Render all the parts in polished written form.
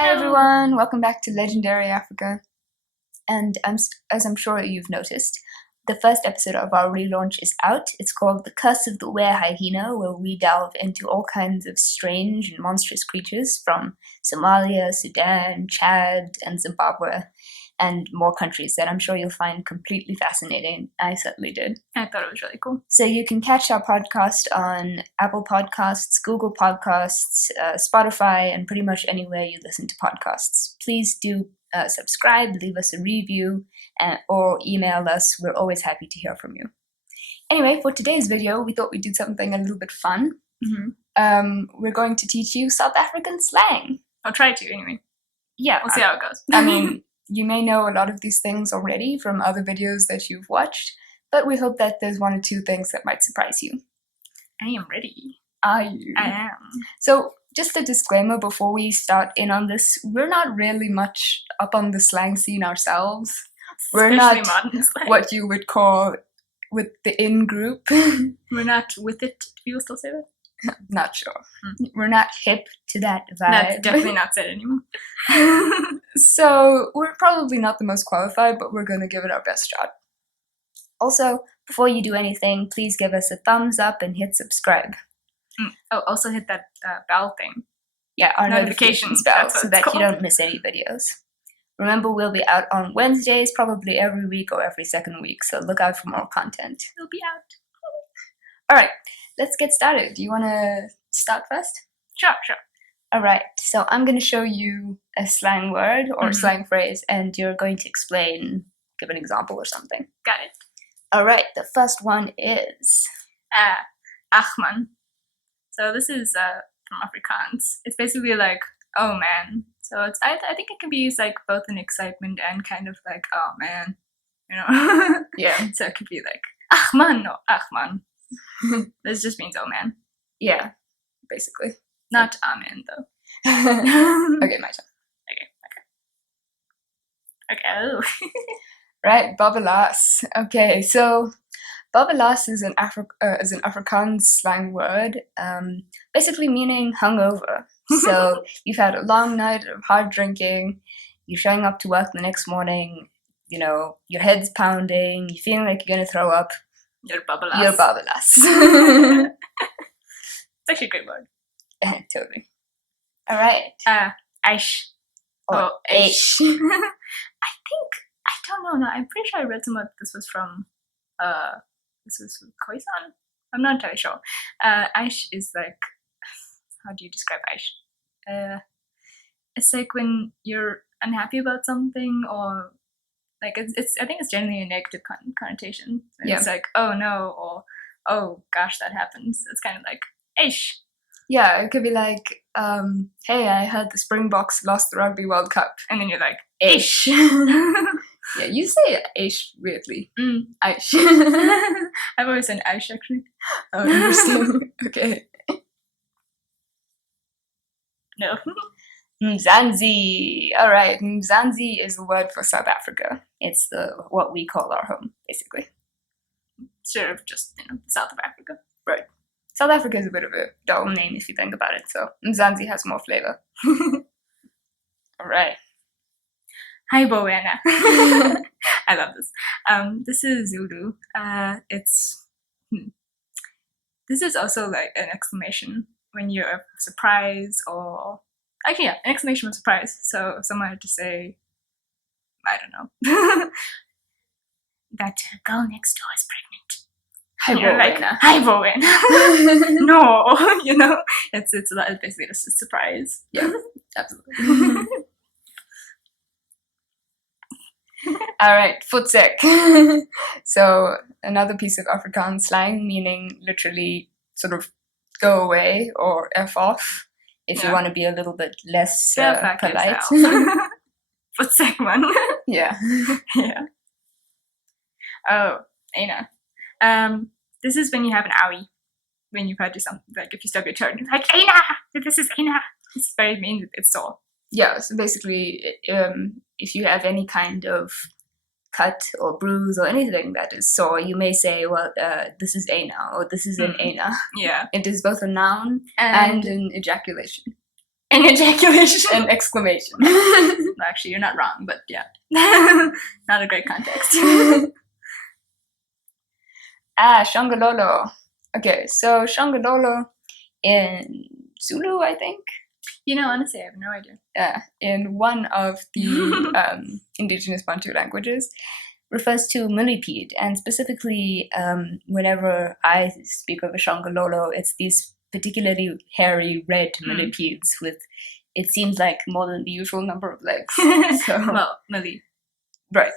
Hi everyone, welcome back to Legendary Africa. And as I'm sure you've noticed, the first episode of our relaunch is out. It's called The Curse of the Were-Hyena, where we delve into all kinds of strange and monstrous creatures from Somalia, Sudan, Chad, and Zimbabwe, and more countries that I'm sure you'll find completely fascinating. I certainly did. I thought it was really cool. So you can catch our podcast on Apple Podcasts, Google Podcasts, Spotify, and pretty much anywhere you listen to podcasts. Please do subscribe, leave us a review, or email us. We're always happy to hear from you. Anyway, for today's video, we thought we'd do something a little bit fun. We're going to teach you South African slang. I'll try to anyway. Yeah. We'll see how it goes. I mean, you may know a lot of these things already from other videos that you've watched, but we hope that there's one or two things that might surprise you. I am ready. Are you? I am. So, just a disclaimer before we start in on this, we're not really much up on the slang scene ourselves. We're Especially not modern slang. what you would call with the in-group. We're not with it. Do people still say that? Not sure. We're not hip to that vibe. That's definitely not said anymore. So, we're probably not the most qualified, but we're going to give it our best shot. Also, before you do anything, please give us a thumbs up and hit subscribe. Oh, also hit that bell thing. Yeah, our Notifications, notifications bell, that's what so it's that you called. don't miss any videos. Remember, we'll be out on Wednesdays, probably every week or every second week, so look out for more content. It'll be out. Alright, let's get started. Do you want to start first? Sure. Alright, so I'm going to show you a slang word or slang phrase, and you're going to explain, give an example or something. Got it. Alright, the first one is... Achman. So this is from Afrikaans. It's basically like, oh man. So it's I think it can be used like both in excitement and kind of like, oh man. You know? Yeah. So it could be like, Achman or Achman. This just means oh man. Yeah, basically. Not amen though. Okay, my turn. Okay. Oh. Right, babalas. Okay, so babalas is an Afrikaans slang word, basically meaning hungover. So you've had a long night of hard drinking, you're showing up to work the next morning, you know, your head's pounding, you're feeling like you're gonna throw up. You're babalas. You're babalas. It's actually a great word. Totally. Alright. Aish. Or Aish. I don't know. No, I'm pretty sure I read somewhere this was from Khoisan. I'm not entirely sure. Aish is like, how do you describe Aish? It's like when you're unhappy about something, or like it's I think it's generally a negative connotation. It's like, oh no, or oh gosh, that happened. So it's kind of like Aish. Yeah, it could be like, hey, I heard the Springboks lost the Rugby World Cup. And then you're like, Ish. Yeah, you say ish weirdly. Ish. I've always said Aish actually. Oh, interesting. Okay. No. Mzansi. Alright, Mzansi is the word for South Africa. It's what we call our home, basically. Sort of just, south of Africa. Right. South Africa is a bit of a dull name if you think about it, so Mzansi has more flavor. Alright. Hi, Boena. I love this. This is Zulu. This is also like an exclamation when you're surprised, or actually, yeah, an exclamation of surprise. So if someone had to say, I don't know, that girl next door is pregnant. Hi, Like, Boena. hi, Bowen. No, it's basically a surprise. Yeah, absolutely. Alright, futsek. So, another piece of Afrikaans slang meaning literally sort of go away or F off if you want to be a little bit less polite. Futsek, man. Yeah. Yeah. Oh, Aina. This is when you have an owie. When you've had to something, like if you stub your toe, and you're like, Aina! This is Aina! It's very mean, it's sore. Yeah, so basically, if you have any kind of cut or bruise or anything that is sore, you may say, well, this is Aina, or this is an Aina. Yeah. It is both a noun and an ejaculation. An ejaculation. An exclamation. No, actually, you're not wrong, but yeah. Not a great context. Shongololo. Okay, so Shongololo in Zulu, I think. You know, honestly, I have no idea. In one of the indigenous Bantu languages, refers to millipede, and specifically, whenever I speak of a Shongololo, it's these particularly hairy red millipedes with, it seems like, more than the usual number of legs. So, well, milli. Right.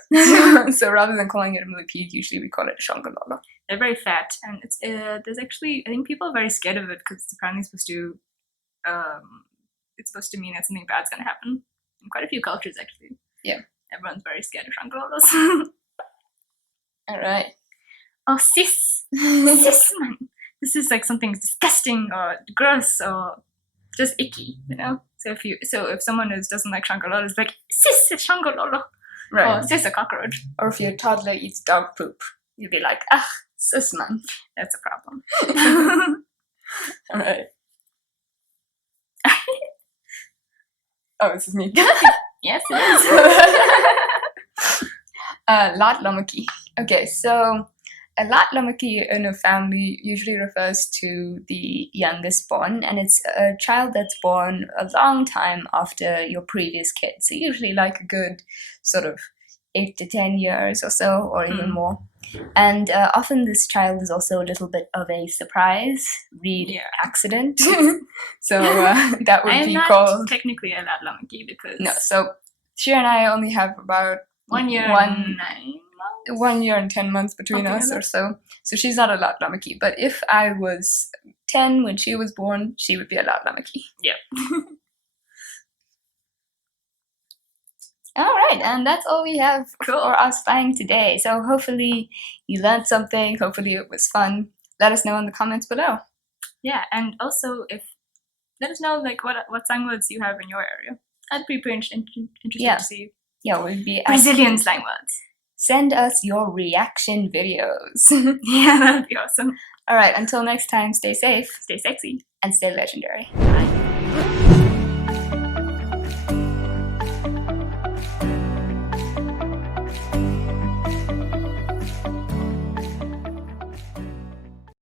So rather than calling it a millipede, usually we call it a Shongololo. They're very fat, and it's there's actually, I think people are very scared of it because it's apparently supposed to mean that something bad's gonna happen in quite a few cultures, actually. Yeah. Everyone's very scared of Shongololos. Alright. Oh, sis! Sis, man! This is like something disgusting or gross or just icky, you know? So if someone doesn't like Shongololo, it's like, sis, it's Shongololo! Right. Or sis, a cockroach. Or if your toddler eats dog poop, you'd be like, sis, man. That's a problem. Alright. Oh, this is me. Yes, it is. Lat Lamaki. Okay, so a Lat Lamaki in a family usually refers to the youngest born, and it's a child that's born a long time after your previous kid. So usually like a good sort of 8 to 10 years or so, or even more. And often this child is also a little bit of a surprise, accident. So that would be called... I'm not technically a Lat Lamaki because... No, so she and I only have about 1 year and 9 months? 1 year and 10 months between us or so. So she's not a Lat Lamaki. But if I was 10 when she was born, she would be a Lat Lamaki. Yeah. Alright, and that's all we have for our slang today. So hopefully you learned something, hopefully it was fun. Let us know in the comments below. Yeah, and also let us know like what slang words you have in your area. I'd be pretty interested to see. Yeah, we'd be Brazilian slang words. Send us your reaction videos. Yeah, that'd be awesome. Alright, until next time, stay safe, stay sexy, and stay legendary. Bye.